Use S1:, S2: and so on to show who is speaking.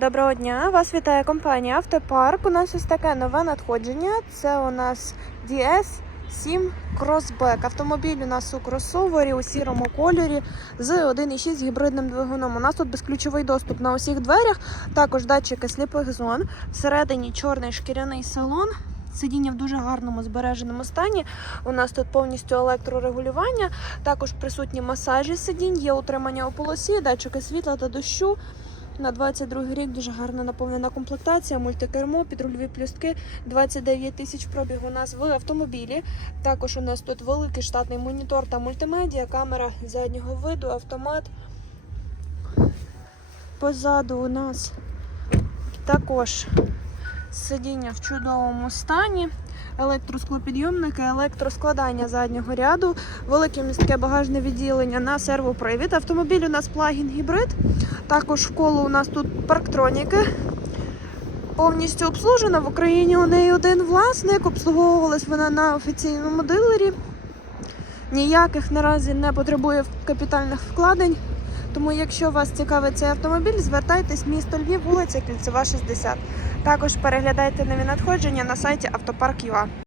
S1: Доброго дня! Вас вітає компанія Автопарк. У нас ось таке нове надходження. Це у нас DS7 Crossback. Автомобіль у нас у кросовері у сірому кольорі з 1,6 гібридним двигуном. У нас тут безключовий доступ на усіх дверях, також датчики сліпих зон. Всередині чорний шкіряний салон. Сидіння в дуже гарному збереженому стані. У нас тут повністю електрорегулювання, також присутні масажі сидінь, є утримання у полосі, датчики світла та дощу. На 22 рік дуже гарно наповнена комплектація, мультикермо, підрульові плюстки, 29 тисяч пробіг у нас в автомобілі. Також у нас тут великий штатний монітор та мультимедіа, камера заднього виду, автомат. Позаду у нас також сидіння в чудовому стані, електросклопідйомники, електроскладання заднього ряду, велике містке багажне відділення на сервопривід. Автомобіль у нас плагін гібрид. Також в коло у нас тут парктроніки. Повністю обслужена. В Україні у неї один власник. Обслуговувалась вона на офіційному дилері. Ніяких наразі не потребує капітальних вкладень. Тому, якщо вас цікавить цей автомобіль, звертайтесь місто Львів, вулиця Кільцева, 60. Також переглядайте нові надходження на сайті Автопарк.ua.